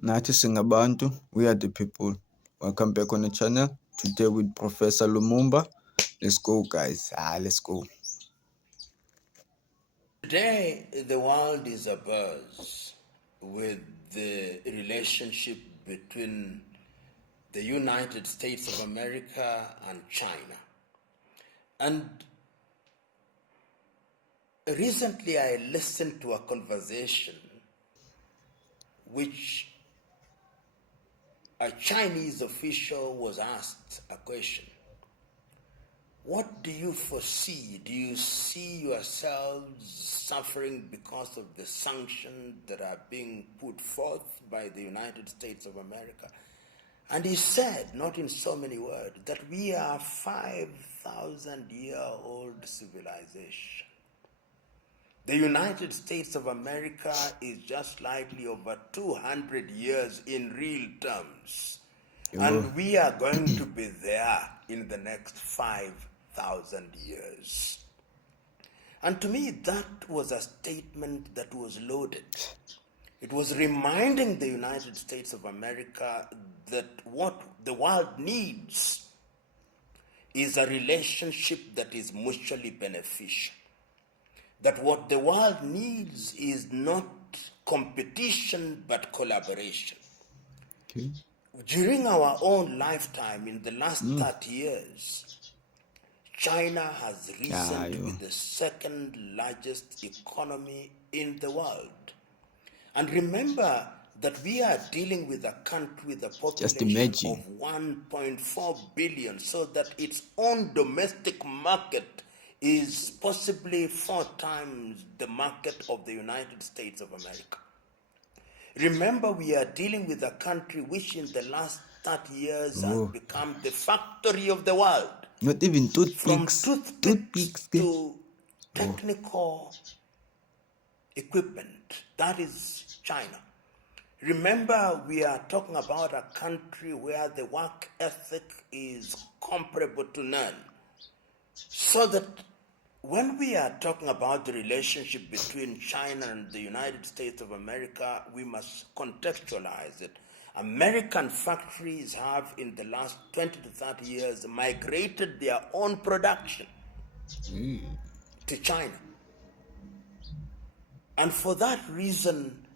Nathi singabantu, we are the people. Welcome back on the channel. Today with Professor Lumumba. Let's go, guys. Let's go. Today, the world is abuzz with the relationship between the United States of America and China. And recently, I listened to a conversation which a Chinese official was asked a question. What do you foresee? Do you see yourselves suffering because of the sanctions that are being put forth by the United States of America? And he said, not in so many words, that we are 5,000-year-old civilization. The United States of America is just slightly over 200 years in real terms. And we are going to be there in the next 5,000 years. And to me, that was a statement that was loaded. It was reminding the United States of America that what the world needs is a relationship that is mutually beneficial. That what the world needs is not competition but collaboration. Okay. During our own lifetime, in the last 30 years, China has risen to be the second largest economy in the world. And remember that we are dealing with a country with a population of 1.4 billion, so that its own domestic market is possibly 4 times the market of the United States of America. Remember, we are dealing with a country which in the last 30 years has become the factory of the world. Not even toothpicks. From toothpicks to technical equipment. That is China. Remember, we are talking about a country where the work ethic is comparable to none. So that when we are talking about the relationship between China and the United States of America, we must contextualize it. American factories have, in the last 20 to 30 years, migrated their own production to China. And for that reason,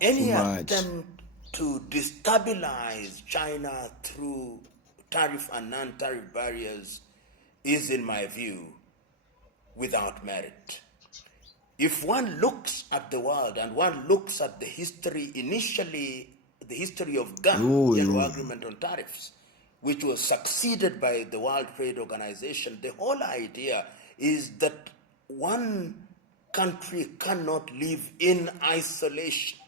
any attempt to destabilize China through tariff and non-tariff barriers is, in my view, without merit. If one looks at the world and one looks at the history, initially the history of GATT, General Agreement on Tariffs, which was succeeded by the World Trade Organization, the whole idea is that one country cannot live in isolation.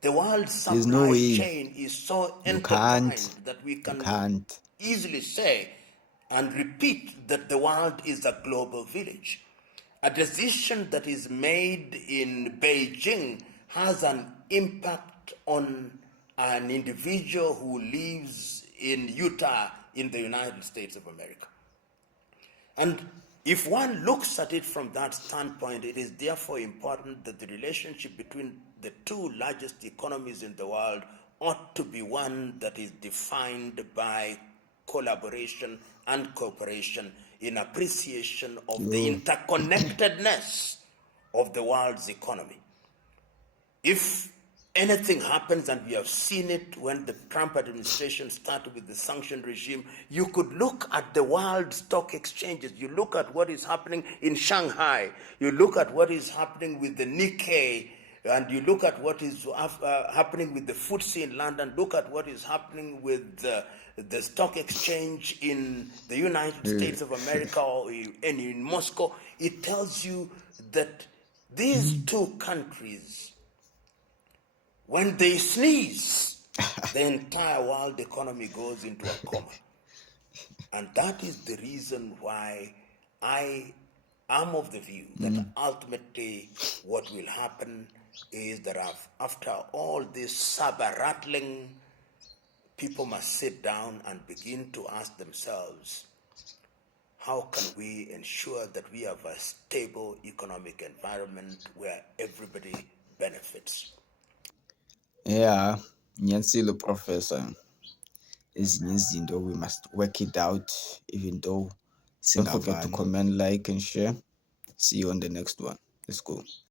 The world supply chain is so intertwined that we can easily say and repeat that the world is a global village. A decision that is made in Beijing has an impact on an individual who lives in Utah in the United States of America. And if one looks at it from that standpoint, it is therefore important that the relationship between the two largest economies in the world ought to be one that is defined by collaboration and cooperation in appreciation of the interconnectedness of the world's economy. If anything happens, and we have seen it when the Trump administration started with the sanction regime, you could look at the world stock exchanges. You look at what is happening in Shanghai. You look at what is happening with the Nikkei, and you look at what is happening with the FTSE in London. Look at what is happening with the stock exchange in the United States of America or in Moscow. It tells you that these two countries, when they sneeze, the entire world economy goes into a coma. And that is the reason why I am of the view that ultimately what will happen is that after all this saber rattling, people must sit down and begin to ask themselves, how can we ensure that we have a stable economic environment where everybody benefits? Yeah, nyansile professor. Ezinye izinto we must work it out, even though don't forget to comment, like and share. See you on the next one. Let's go.